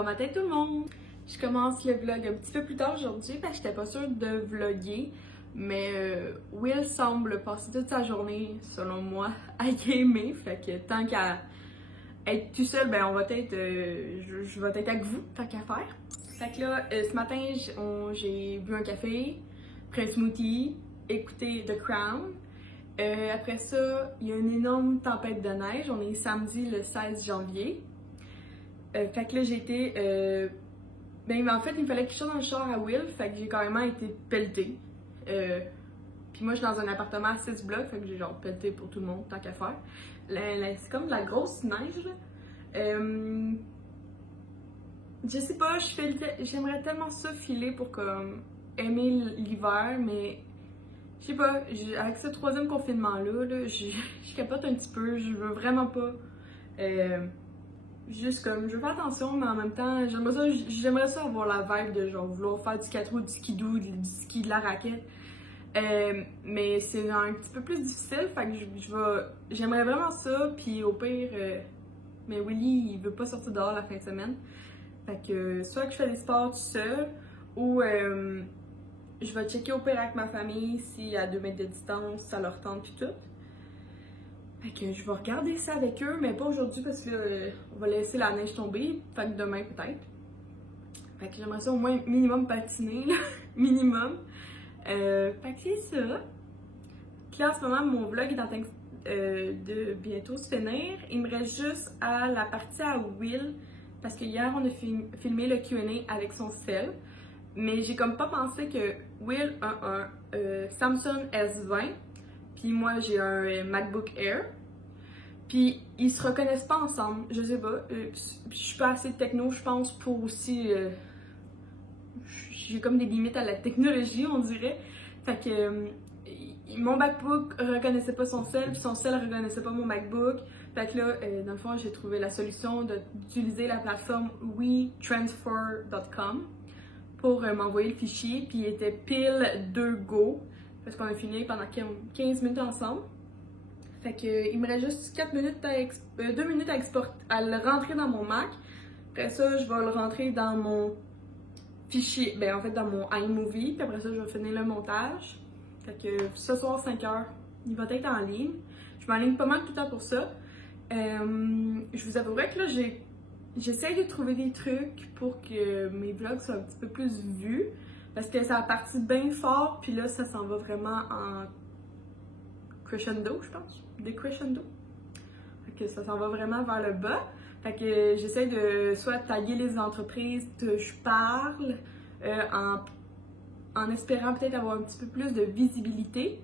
Bon matin tout le monde! Je commence le vlog un petit peu plus tard aujourd'hui parce que j'étais pas sûre de vlogger. Mais Will semble passer toute sa journée, selon moi, à gamer. Fait que tant qu'à être tout seul, ben on va être, je vais être avec vous, tant qu'à faire. Fait que là, ce matin, j'ai bu un café, pris un smoothie, écouté The Crown. Après ça, il y a une énorme tempête de neige. On est samedi le 16 janvier. Fait que là, j'ai été... ben en fait, il me fallait que je sorte dans le char à Will. Fait que j'ai carrément été pelletée. Puis moi, je suis dans un appartement à 6 blocs. Fait que j'ai genre pelleté pour tout le monde, tant qu'à faire. C'est comme de la grosse neige, là. Je sais pas, j'aimerais tellement ça filer pour comme aimer l'hiver, mais... Je sais pas, avec ce troisième confinement-là, je capote un petit peu, je veux vraiment pas. Juste comme, je veux faire attention, mais en même temps, j'aimerais ça avoir la vibe de genre vouloir faire du 4 roues, du skidoo, du ski, de la raquette. Mais c'est un petit peu plus difficile, fait que j'aimerais vraiment ça, puis au pire, mais Willy, il veut pas sortir dehors la fin de semaine. Fait que soit que je fais des sports tout seul, ou je vais checker au pire avec ma famille si à 2 mètres de distance, ça leur tente pis tout. Fait que je vais regarder ça avec eux, mais pas aujourd'hui parce que on va laisser la neige tomber. Fait que demain peut-être. Fait que j'aimerais ça au moins minimum patiner, là. Minimum. Fait que c'est ça. Puis là en ce moment, mon vlog est en train de bientôt se finir. Il me reste juste à la partie à Will. Parce que hier on a filmé le Q&A avec son cell. Mais j'ai comme pas pensé que Will a un Samsung S20, puis moi j'ai un MacBook Air, puis ils se reconnaissent pas ensemble, je sais pas, je suis pas assez techno je pense pour aussi, j'ai comme des limites à la technologie on dirait, fait que mon MacBook reconnaissait pas son cell, puis son cell reconnaissait pas mon MacBook, fait que là, dans le fond j'ai trouvé la solution d'utiliser la plateforme WeTransfer.com pour m'envoyer le fichier, puis il était pile 2 go, parce qu'on a fini pendant 15 minutes ensemble. Fait que il me reste juste 2 minutes à le rentrer dans mon Mac. Après ça, je vais le rentrer dans mon fichier, ben en fait dans mon iMovie, puis après ça, je vais finir le montage. Fait que ce soir, 5 h, il va être en ligne. Je m'enligne pas mal tout le temps pour ça. Je vous avouerai que là, j'essaie de trouver des trucs pour que mes vlogs soient un petit peu plus vus. Parce que ça a parti bien fort, puis là, ça s'en va vraiment en crescendo, je pense. Décrescendo. Fait que ça s'en va vraiment vers le bas. Fait que j'essaie de soit taguer les entreprises que je parle, en espérant peut-être avoir un petit peu plus de visibilité.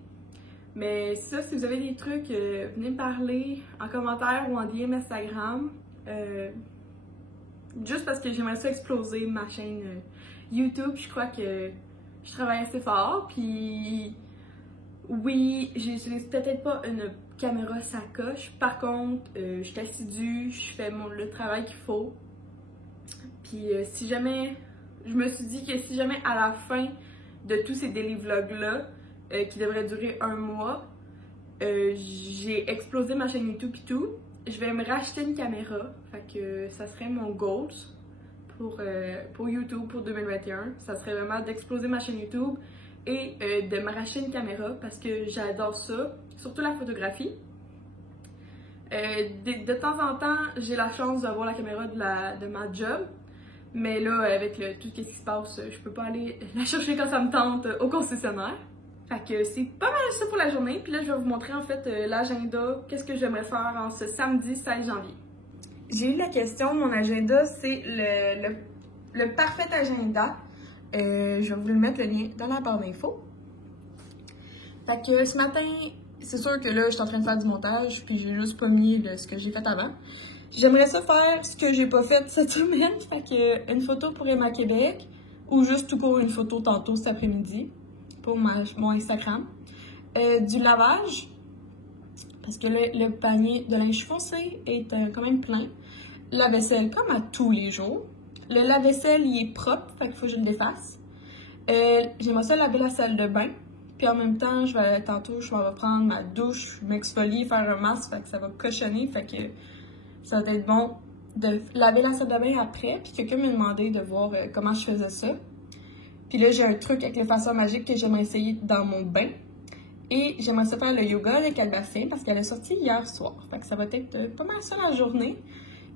Mais ça, si vous avez des trucs, venez me parler en commentaire ou en DM Instagram. Juste parce que j'aimerais ça exploser ma chaîne YouTube, je crois que je travaille assez fort, puis oui, j'utilise peut-être pas une caméra sacoche, par contre, je suis assidue, je fais le travail qu'il faut, puis si jamais, je me suis dit que si jamais à la fin de tous ces daily vlogs-là, qui devraient durer 1 mois, j'ai explosé ma chaîne YouTube et tout, je vais me racheter une caméra, fait que ça serait mon goal pour YouTube pour 2021. Ça serait vraiment d'exploser ma chaîne YouTube et de me racheter une caméra parce que j'adore ça, surtout la photographie. De temps en temps, j'ai la chance d'avoir la caméra de ma job, mais là, avec tout ce qui se passe, je peux pas aller la chercher quand ça me tente au concessionnaire. Fait que c'est pas mal ça pour la journée. Puis là, je vais vous montrer en fait l'agenda, qu'est-ce que j'aimerais faire en ce samedi 16 janvier. J'ai eu la question, mon agenda, c'est le parfait agenda. Je vais vous le mettre le lien dans la barre d'infos. Fait que ce matin, c'est sûr que là, je suis en train de faire du montage, puis j'ai juste pas mis ce que j'ai fait avant. J'aimerais ça faire ce que j'ai pas fait cette semaine. Fait que une photo pour Emma Québec, ou juste tout court une photo tantôt cet après-midi pour mon Instagram. Du lavage, parce que le panier de linge foncé est quand même plein. La vaisselle comme à tous les jours. Le lave-vaisselle, il est propre, fait qu'il faut que je le défasse. J'aimerais ça laver la salle de bain. Puis en même temps, tantôt, je vais prendre ma douche, m'exfolier, faire un masque, fait que ça va cochonner, fait que ça va être bon de laver la salle de bain après, puis quelqu'un m'a demandé de voir comment je faisais ça. Puis là, j'ai un truc avec le façon magique que j'aimerais essayer dans mon bain. Et j'aimerais ça faire le yoga avec le bassin parce qu'elle est sortie hier soir. Fait que ça va être pas mal ça la journée.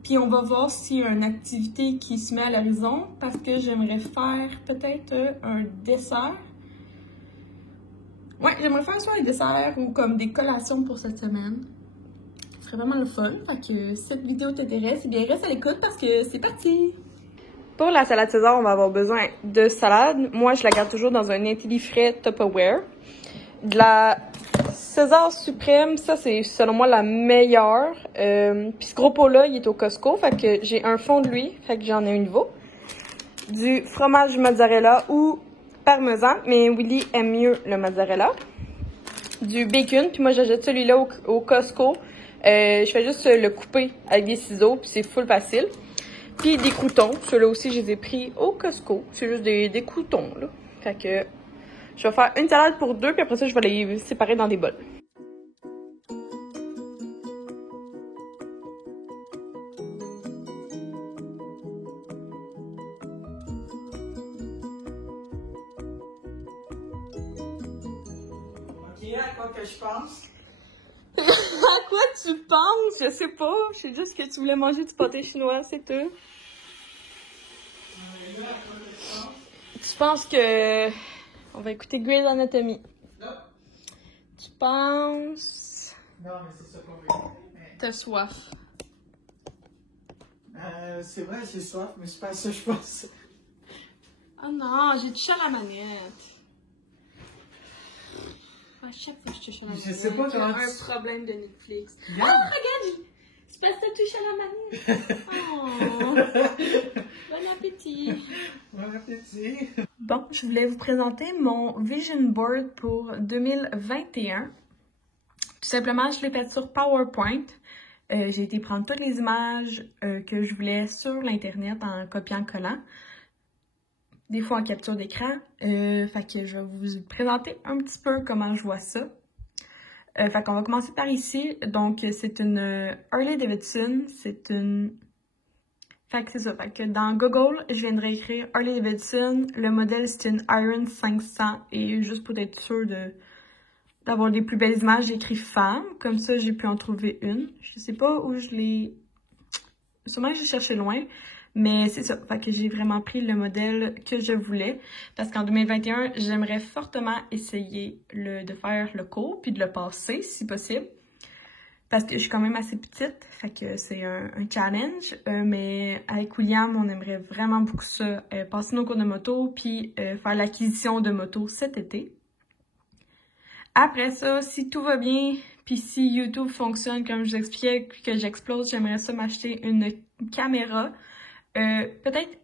Puis on va voir s'il y a une activité qui se met à l'horizon parce que j'aimerais faire peut-être un dessert. Ouais, j'aimerais faire soit un dessert ou comme des collations pour cette semaine. Ce serait vraiment le fun. Fait que si cette vidéo t'intéresse, eh bien reste à l'écoute parce que c'est parti! Pour la salade César, on va avoir besoin de salade. Moi, je la garde toujours dans un IntelliFrais Tupperware. De la César suprême, ça c'est selon moi la meilleure. Puis ce gros pot-là, il est au Costco, fait que j'ai un fond de lui, fait que j'en ai un niveau. Du fromage mozzarella ou parmesan, mais Willy aime mieux le mozzarella. Du bacon, puis moi j'achète celui-là au Costco. Je fais juste le couper avec des ciseaux, puis c'est full facile. Puis des croûtons, ceux-là aussi je les ai pris au Costco. C'est juste des croûtons là. Fait que je vais faire une salade pour deux, puis après ça je vais les séparer dans des bols. Ok, à quoi que je pense? À quoi tu penses? Je sais pas. Je sais juste que tu voulais manger du pâté chinois, c'est tout. Tu penses que... On va écouter Grey's Anatomy. Non. Tu penses... Non, mais c'est ça qu'on veut écouter. Mais... T'as soif. C'est vrai, j'ai soif, mais c'est pas ça que je pense. Oh non, j'ai touché à la manette. À chaque fois que je touche à la manette, Je sais pas comment j'ai un problème de Netflix. Regarde. Ah, regarde! C'est parce que t'as touché à la manette. Oh! Bon appétit! Bon appétit! Bon, je voulais vous présenter mon vision board pour 2021. Tout simplement, je l'ai fait sur PowerPoint. J'ai été prendre toutes les images que je voulais sur l'Internet en copiant-collant. Des fois en capture d'écran. Fait que je vais vous présenter un petit peu comment je vois ça. Fait qu'on va commencer par ici. Donc, c'est une Harley Davidson. C'est une... Fait que c'est ça. Fait que dans Google, je viendrai écrire Harley Davidson. Le modèle, c'est une Iron 500. Et juste pour être sûr d'avoir des plus belles images, j'ai écrit femme. Comme ça, j'ai pu en trouver une. Je sais pas où je l'ai... Sûrement que j'ai cherché loin. Mais c'est ça. Fait que j'ai vraiment pris le modèle que je voulais. Parce qu'en 2021, j'aimerais fortement essayer de faire le cours puis de le passer, si possible. Parce que je suis quand même assez petite. Fait que c'est un challenge. Mais avec William, on aimerait vraiment beaucoup ça. Passer nos cours de moto puis faire l'acquisition de moto cet été. Après ça, si tout va bien, puis si YouTube fonctionne comme je vous expliquais, que j'explose, j'aimerais ça m'acheter une caméra. Peut-être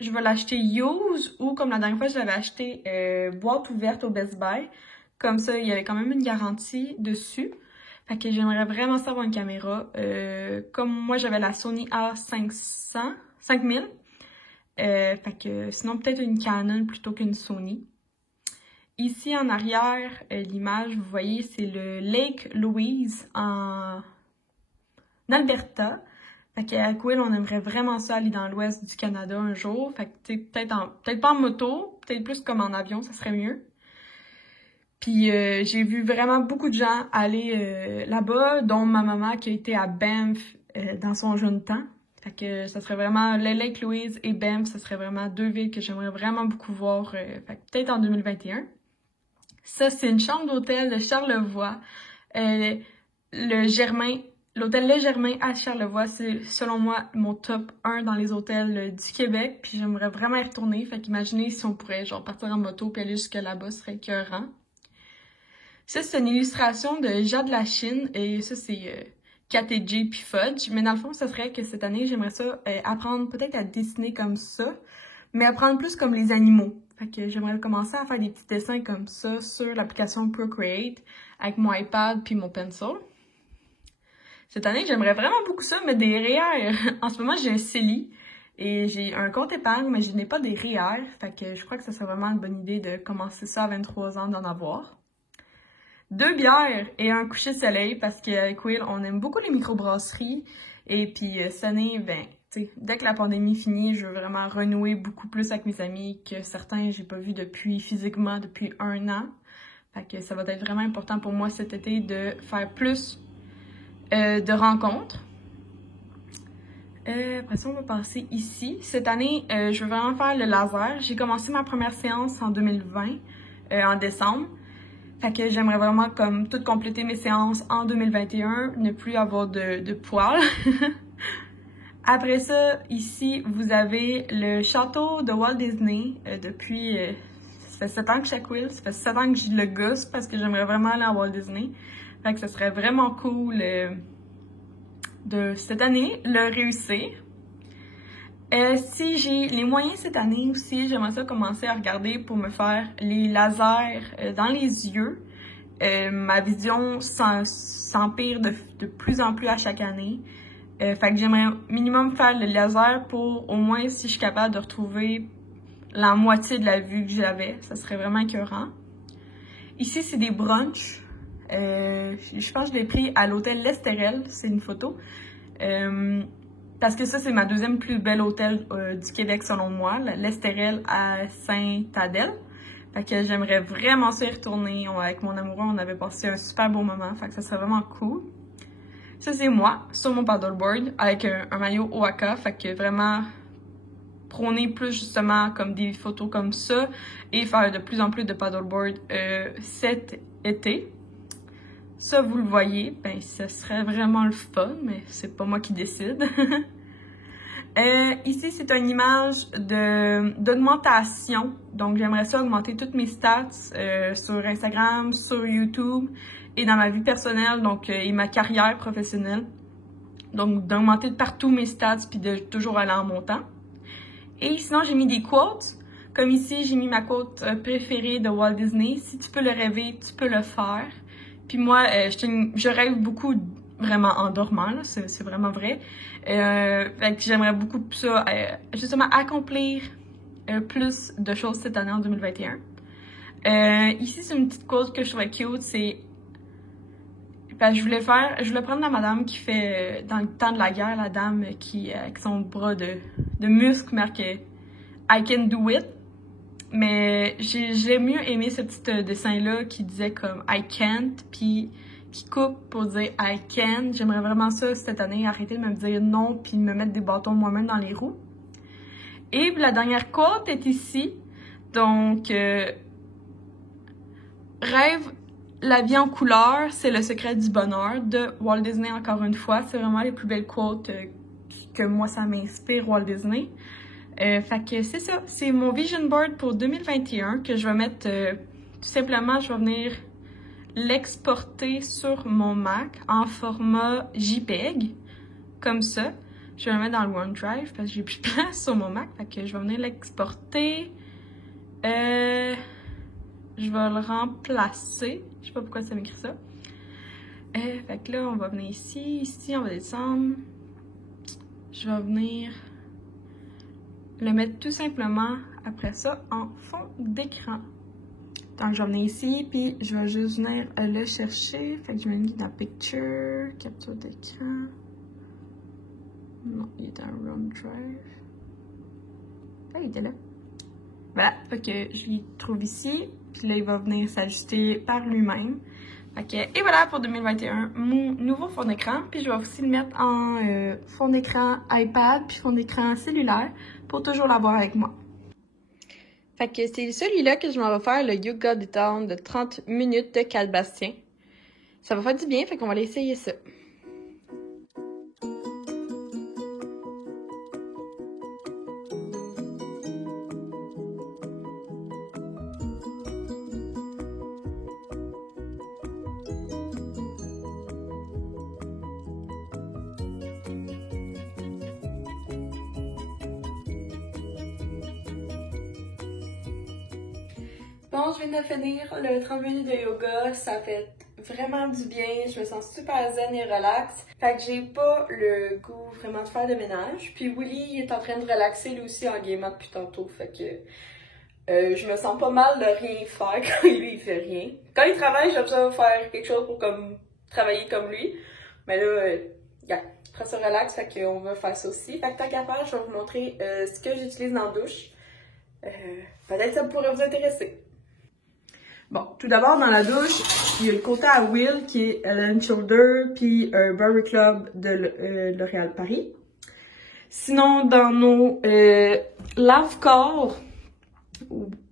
je vais l'acheter use ou comme la dernière fois, je l'avais acheté boîte ouverte au Best Buy. Comme ça, il y avait quand même une garantie dessus. Fait que j'aimerais vraiment savoir une caméra. Comme moi, j'avais la Sony A500, 5000. Fait que sinon, peut-être une Canon plutôt qu'une Sony. Ici, en arrière, l'image, vous voyez, c'est le Lake Louise en Alberta. Fait qu'avec Will, on aimerait vraiment ça aller dans l'ouest du Canada un jour. Fait que peut-être pas en moto, peut-être plus comme en avion, ça serait mieux. Puis j'ai vu vraiment beaucoup de gens aller là-bas, dont ma maman qui a été à Banff dans son jeune temps. Fait que ça serait vraiment le Lake Louise et Banff, ça serait vraiment deux villes que j'aimerais vraiment beaucoup voir. Fait que peut-être en 2021. Ça, c'est une chambre d'hôtel de Charlevoix. L'hôtel Le Germain à Charlevoix, c'est selon moi mon top 1 dans les hôtels du Québec. Puis j'aimerais vraiment y retourner. Fait qu'imaginez si on pourrait genre partir en moto puis aller jusque là-bas, ce serait écœurant. Ça, c'est une illustration de Jade Lachine. Et ça, c'est KTG puis Fudge. Mais dans le fond, ça serait que cette année, j'aimerais ça apprendre peut-être à dessiner comme ça. Mais apprendre plus comme les animaux. Fait que j'aimerais commencer à faire des petits dessins comme ça sur l'application Procreate avec mon iPad puis mon pencil. Cette année, j'aimerais vraiment beaucoup ça, mais des REER. En ce moment, j'ai un CELI et j'ai un compte épargne, mais je n'ai pas des REER. Fait que je crois que ça serait vraiment une bonne idée de commencer ça à 23 ans, d'en avoir. 2 bières et un coucher de soleil parce qu'avec Will, on aime beaucoup les microbrasseries. Et puis cette année, ben, sais, dès que la pandémie finit, je veux vraiment renouer beaucoup plus avec mes amis que certains j'ai pas vus physiquement depuis 1 an. Fait que ça va être vraiment important pour moi cet été de faire plus de rencontres. Après ça, on va passer ici. Cette année, je veux vraiment faire le laser. J'ai commencé ma première séance en 2020, en décembre. Fait que j'aimerais vraiment comme tout compléter mes séances en 2021, ne plus avoir de poils. Après ça, ici, vous avez le château de Walt Disney. Depuis, ça fait 7 ans que je suis à Quill, ça fait 7 ans que je le gosse parce que j'aimerais vraiment aller à Walt Disney. Fait que ça serait vraiment cool de cette année le réussir. Si j'ai les moyens cette année aussi, j'aimerais ça commencer à regarder pour me faire les lasers dans les yeux. Ma vision s'empire de plus en plus à chaque année. Fait que j'aimerais minimum faire le laser pour au moins si je suis capable de retrouver la moitié de la vue que j'avais. Ça serait vraiment écœurant. Ici, c'est des brunchs. Je pense que je l'ai pris à l'hôtel L'Estérel. C'est une photo. Parce que ça, c'est ma deuxième plus belle hôtel du Québec selon moi. L'Estérel à Saint-Adèle. Fait que j'aimerais vraiment ça y retourner. Avec mon amoureux, on avait passé un super beau moment. Fait que ça serait vraiment cool. Ça, c'est moi, sur mon paddleboard, avec un maillot Oaxaca. Fait que vraiment prôner plus justement comme des photos comme ça et faire de plus en plus de paddleboard cet été. Ça, vous le voyez, ben ce serait vraiment le fun, mais c'est pas moi qui décide. Ici, c'est une image d'augmentation. Donc, j'aimerais ça augmenter toutes mes stats sur Instagram, sur YouTube et dans ma vie personnelle, donc et ma carrière professionnelle. Donc, d'augmenter de partout mes stats puis de toujours aller en montant. Et sinon, j'ai mis des quotes. Comme ici, j'ai mis ma quote préférée de Walt Disney. Si tu peux le rêver, tu peux le faire. Puis moi, je rêve beaucoup vraiment en dormant, là, c'est vraiment vrai. Fait que j'aimerais beaucoup ça, justement, accomplir plus de choses cette année en 2021. Ici, c'est une petite quote que je trouvais cute, c'est... Ben, je voulais prendre la madame qui fait, dans le temps de la guerre, la dame qui, avec son bras de muscle, marqué « I can do it ». Mais j'ai mieux aimé ce petit dessin-là qui disait comme « I can't », puis qui coupe pour dire « I can ». J'aimerais vraiment ça cette année, arrêter de me dire non, puis me mettre des bâtons moi-même dans les roues. Et la dernière quote est ici. Donc, rêve la vie en couleur, c'est le secret du bonheur de Walt Disney encore une fois. C'est vraiment les plus belles quotes que moi ça m'inspire Walt Disney. Fait que c'est ça, c'est mon vision board pour 2021 que je vais mettre tout simplement, je vais venir l'exporter sur mon Mac en format JPEG, comme ça. Je vais le mettre dans le OneDrive parce que j'ai plus de place sur mon Mac, fait que je vais venir l'exporter. Je vais le remplacer. Je sais pas pourquoi ça m'écrit ça. Fait que là, on va venir ici, on va descendre. Je vais venir le mettre tout simplement, après ça, en fond d'écran. Donc, je vais venir ici, puis je vais juste venir le chercher. Fait que je vais venir dans Picture, capture d'écran. Non, il est dans OneDrive. Ah, il était là. Voilà, fait que je l'y trouve ici, puis là, il va venir s'ajuster par lui-même. Et voilà pour 2021, mon nouveau fond d'écran. Puis je vais aussi le mettre en fond d'écran iPad, puis fond d'écran cellulaire, pour toujours l'avoir avec moi. Fait que c'est celui-là que je m'en vais faire, le Yoga Détente de 30 minutes de Cal Bastien. Ça va faire du bien, fait qu'on va aller essayer ça. Bon, je viens de finir le 30 minutes de yoga, ça fait vraiment du bien, je me sens super zen et relax. Fait que j'ai pas le goût vraiment de faire de ménage. Puis Willy il est en train de relaxer lui aussi en gamant depuis tantôt, fait que je me sens pas mal de rien faire quand lui il fait rien. Quand il travaille, j'aime ça faire quelque chose pour comme travailler comme lui. Mais là, Yeah. Après ça relax, fait qu'on va faire ça aussi. Fait que tant qu'à faire, je vais vous montrer ce que j'utilise dans la douche. Peut-être que ça pourrait vous intéresser. Bon, tout d'abord, dans la douche, il y a le côté à Will qui est Head & Shoulder puis Barry Club de L'Oréal Paris. Sinon, dans nos lave-corps,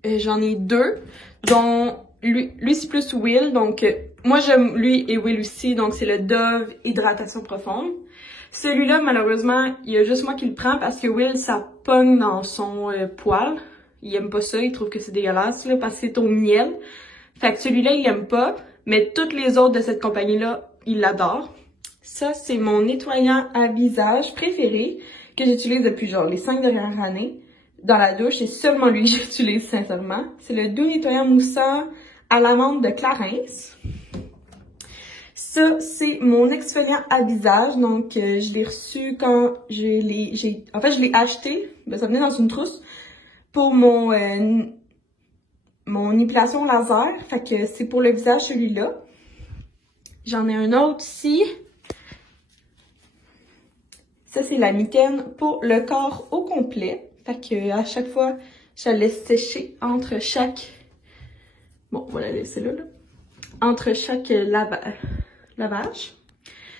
j'en ai deux, dont lui c'est plus Will, donc moi j'aime lui et Will aussi, donc c'est le Dove Hydratation Profonde. Celui-là, malheureusement, il y a juste moi qui le prends parce que Will, ça pogne dans son poil. Il aime pas ça, il trouve que c'est dégueulasse, là, parce que c'est au miel. Fait que celui-là, il aime pas, mais toutes les autres de cette compagnie-là, il l'adore. Ça, c'est mon nettoyant à visage préféré que j'utilise depuis genre les 5 dernières années. Dans la douche, c'est seulement lui que j'utilise sincèrement. C'est le doux nettoyant moussant à l'amande de Clarins. Ça, c'est mon exfoliant à visage. Donc, je l'ai reçu quand en fait, je l'ai acheté. Ben, ça venait dans une trousse pour mon épilation laser. Fait que c'est pour le visage, celui-là. J'en ai un autre ici. Ça, c'est la mitaine pour le corps au complet. Fait que à chaque fois, je la laisse sécher entre chaque... Bon, on va la laisser là. Entre chaque lavage.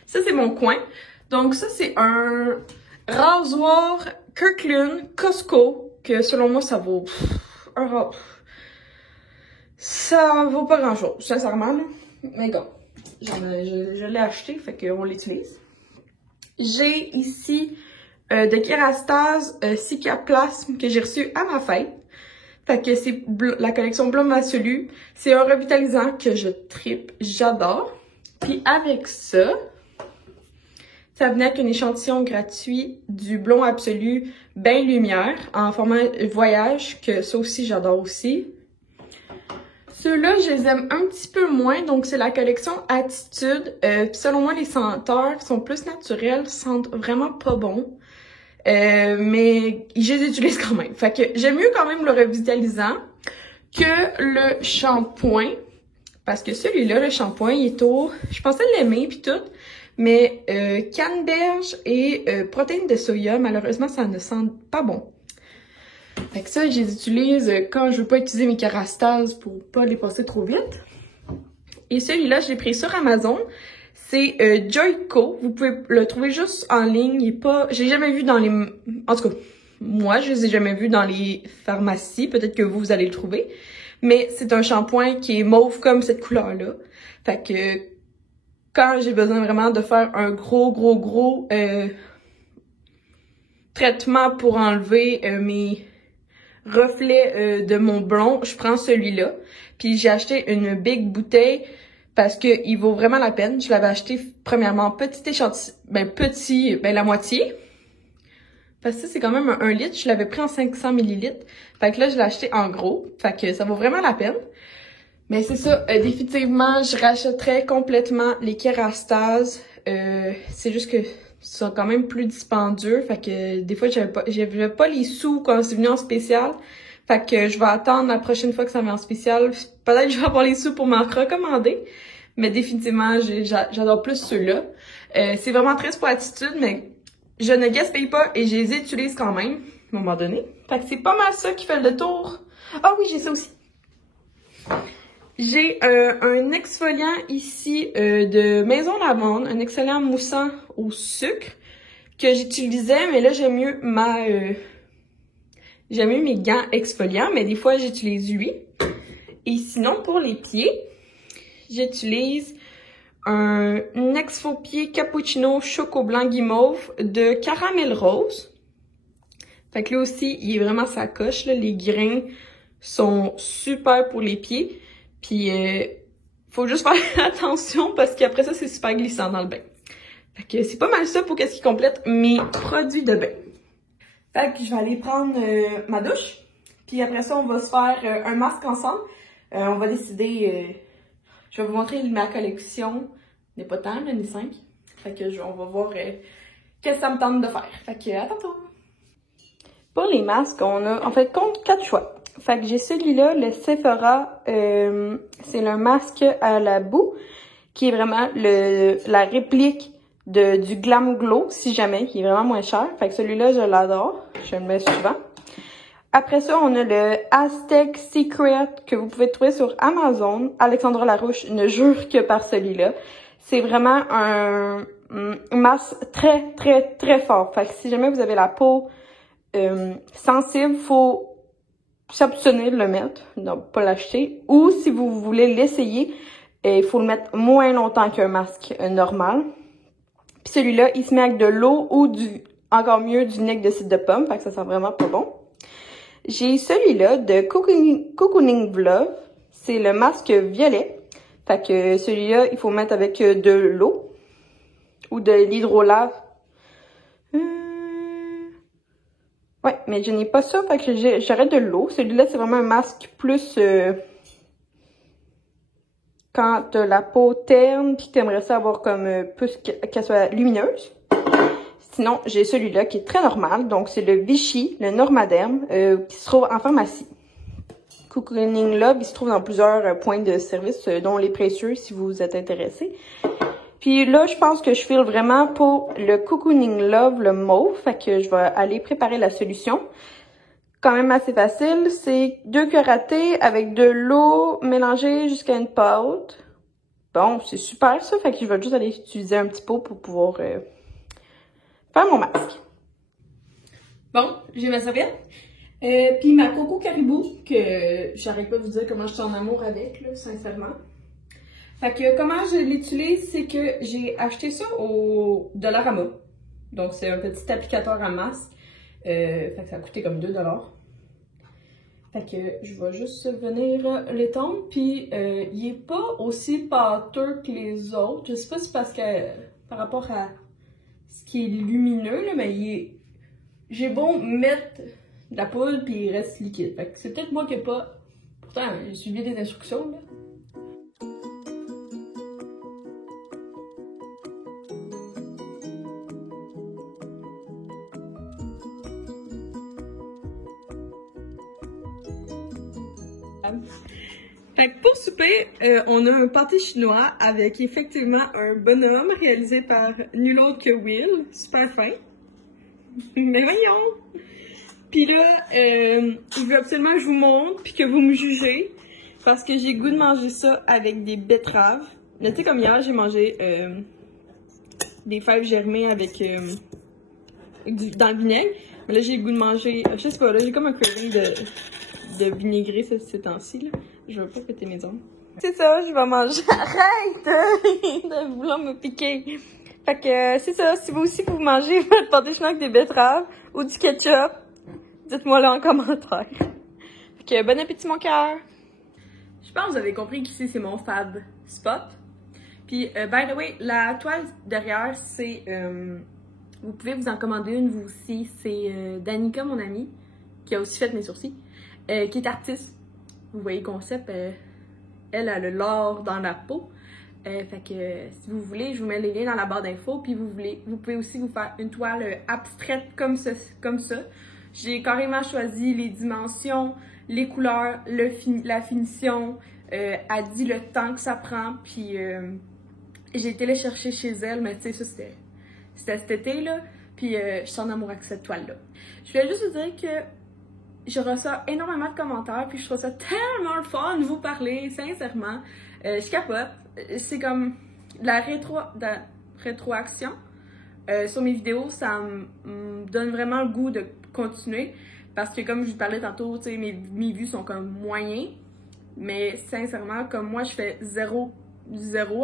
Ça, c'est mon coin. Donc, ça, c'est un rasoir Kirkland Costco que, selon moi, ça vaut... Ça vaut pas grand-chose, sincèrement, là. Mais bon, je l'ai acheté, fait qu'on l'utilise. J'ai ici de Kerastase Cicaplasme que j'ai reçu à ma fête. Fait que c'est la collection Blum Absolu. C'est un revitalisant que je trippe, j'adore. Puis avec ça, ça venait avec un échantillon gratuit du Blond Absolu Bain Lumière en format voyage, que ça aussi j'adore aussi. Ceux-là, je les aime un petit peu moins, donc c'est la collection Attitude. Selon moi, les senteurs qui sont plus naturelles sentent vraiment pas bon. Mais je les utilise quand même. Fait que j'aime mieux quand même le revitalisant que le shampoing. Parce que celui-là, le shampoing, il est au... Je pensais l'aimer puis tout. Mais canneberge et protéines de soya, malheureusement, ça ne sent pas bon. Fait que ça, je les utilise quand je veux pas utiliser mes Kerastases pour pas les passer trop vite. Et celui-là, je l'ai pris sur Amazon. C'est Joico. Vous pouvez le trouver juste en ligne. Il est pas... Je l'ai jamais vu dans les... En tout cas, moi, je les ai jamais vus dans les pharmacies. Peut-être que vous allez le trouver. Mais c'est un shampoing qui est mauve comme cette couleur-là. Fait que quand j'ai besoin vraiment de faire un gros traitement pour enlever mes reflets de mon blond, je prends celui-là. Puis j'ai acheté une big bouteille parce que il vaut vraiment la peine. Je l'avais acheté premièrement petit échantillon, la moitié. Parce que ça, c'est quand même un litre. Je l'avais pris en 500 ml. Fait que là, je l'ai acheté en gros. Fait que ça vaut vraiment la peine. Mais c'est ça, définitivement, je rachèterais complètement les Kerastases. C'est juste que sont quand même plus dispendieux. Fait que des fois, j'avais pas les sous quand c'est venu en spécial. Fait que je vais attendre la prochaine fois que ça vient en spécial. Peut-être que je vais avoir les sous pour m'en recommander. Mais définitivement, j'adore plus ceux-là. C'est vraiment triste pour Attitude, mais je ne gaspille pas et je les utilise quand même, à un moment donné. Fait que c'est pas mal ça qui fait le tour. Ah oui, j'ai ça aussi. J'ai un exfoliant ici de Maison Lavande, un exfoliant moussant au sucre que j'utilisais, mais là j'aime mieux mes gants exfoliants, mais des fois j'utilise lui. Et sinon pour les pieds, j'utilise un Exfo-Pied Cappuccino Choco Blanc Guimauve de Caramel Rose. Fait que là aussi, il est vraiment sa coche, là. Les grains sont super pour les pieds. Puis, faut juste faire attention parce qu'après ça, c'est super glissant dans le bain. Fait que c'est pas mal ça pour qu'est-ce qui complète mes produits de bain. Fait que je vais aller prendre ma douche. Puis après ça, on va se faire un masque ensemble. On va décider... je vais vous montrer ma collection. Il n'y a pas tant, là, ni 5. Fait que on va voir qu'est-ce que ça me tente de faire. Fait que à tantôt! Pour les masques, on a en fait 4 choix. Fait que j'ai celui-là, le Sephora, c'est le masque à la boue, qui est vraiment la réplique du Glam Glow, si jamais, qui est vraiment moins cher. Fait que celui-là, je l'adore. Je le mets souvent. Après ça, on a le Aztec Secret que vous pouvez trouver sur Amazon. Alexandra Larouche ne jure que par celui-là. C'est vraiment un masque très, très, très fort. Fait que si jamais vous avez la peau sensible, faut s'abstenir de le mettre, donc pas l'acheter. Ou si vous voulez l'essayer, il faut le mettre moins longtemps qu'un masque normal. Puis celui-là, il se met avec de l'eau ou encore mieux, du vinaigre de cidre de pomme. Fait que ça sent vraiment pas bon. J'ai celui-là de Cocooning Love. C'est le masque violet. Fait que celui-là, il faut mettre avec de l'eau ou de l'hydrolave. Ouais, mais je n'ai pas ça, fait que j'aurais de l'eau. Celui-là, c'est vraiment un masque plus quand t'as la peau terne puis que t'aimerais ça avoir comme plus qu'elle soit lumineuse. Sinon, j'ai celui-là qui est très normal. Donc, c'est le Vichy, le Normaderm, qui se trouve en pharmacie. Cocooning Love, il se trouve dans plusieurs points de service, dont les précieux, si vous êtes intéressés. Puis là, je pense que je file vraiment pour le Cocooning Love, le mauve. Fait que je vais aller préparer la solution. Quand même assez facile. C'est 2 cuillères à thé avec de l'eau mélangée jusqu'à une pâte. Bon, c'est super ça. Fait que je vais juste aller utiliser un petit pot pour pouvoir faire mon masque. Bon, j'ai ma serviette. Puis ma Coco Caribou, que j'arrête pas de vous dire comment je suis en amour avec, là, sincèrement. Fait que comment je l'utilise, c'est que j'ai acheté ça au Dollarama. Donc c'est un petit applicateur à masque. Fait que ça a coûté comme 2 $. Fait que je vais juste venir l'étendre. Puis il est pas aussi pâteux que les autres. Je sais pas si c'est parce que par rapport à ce qui est lumineux, là, mais j'ai beau mettre de la poudre puis il reste liquide. Fait que c'est peut-être moi qui ai pas. Pourtant, j'ai suivi des instructions là. Fait que pour souper, on a un pâté chinois avec effectivement un bonhomme réalisé par nul autre que Will. Super fin. Mais voyons! Puis là, je veux absolument que je vous montre puis que vous me jugez parce que j'ai le goût de manger ça avec des betteraves. Tu sais, comme hier, j'ai mangé des fèves germées avec dans le vinaigre. Mais là, j'ai le goût de manger, je sais pas, là, j'ai comme un craving de vinaigré ces temps-ci, là. Je veux pas péter mes ongles. C'est ça, je vais manger. Arrête de vouloir me piquer. Fait que c'est ça, si vous aussi vous mangez votre pâté chinois avec des betteraves ou du ketchup, dites-moi là en commentaire. Fait que bon appétit mon cœur. Je pense que vous avez compris qu'ici c'est mon fab spot. Puis by the way, la toile derrière, c'est vous pouvez vous en commander une vous aussi. C'est Danica, mon amie, qui a aussi fait mes sourcils, qui est artiste. Vous voyez le concept, elle a le lore dans la peau. Fait que si vous voulez, je vous mets les liens dans la barre d'infos. Puis vous pouvez aussi vous faire une toile abstraite comme ça. J'ai carrément choisi les dimensions, les couleurs, la finition. Elle dit le temps que ça prend. Puis j'ai été les chercher chez elle, mais tu sais, ça c'était cet été là. Puis je suis en amour avec cette toile là. Je voulais juste vous dire que je reçois énormément de commentaires, puis je trouve ça tellement le fun de vous parler, sincèrement. Je capote. C'est comme la rétroaction sur mes vidéos, ça me donne vraiment le goût de continuer. Parce que comme je vous parlais tantôt, mes vues sont comme moyens. Mais sincèrement, comme moi, je fais zéro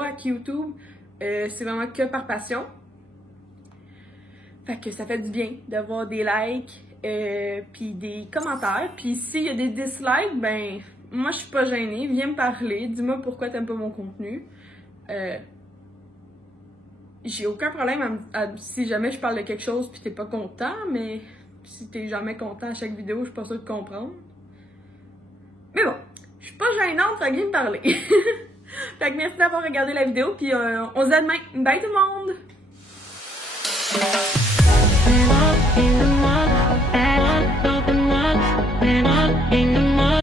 avec YouTube. C'est vraiment que par passion. Fait que ça fait du bien d'avoir des likes. Puis des commentaires, puis s'il y a des dislikes, ben moi je suis pas gênée, viens me parler, dis-moi pourquoi t'aimes pas mon contenu. J'ai aucun problème si jamais je parle de quelque chose puis t'es pas content, mais si t'es jamais content à chaque vidéo, je suis pas sûre de comprendre. Mais bon, je suis pas gênante, fait que viens me parler. Fait que merci d'avoir regardé la vidéo, puis on se dit à demain. Bye tout le monde!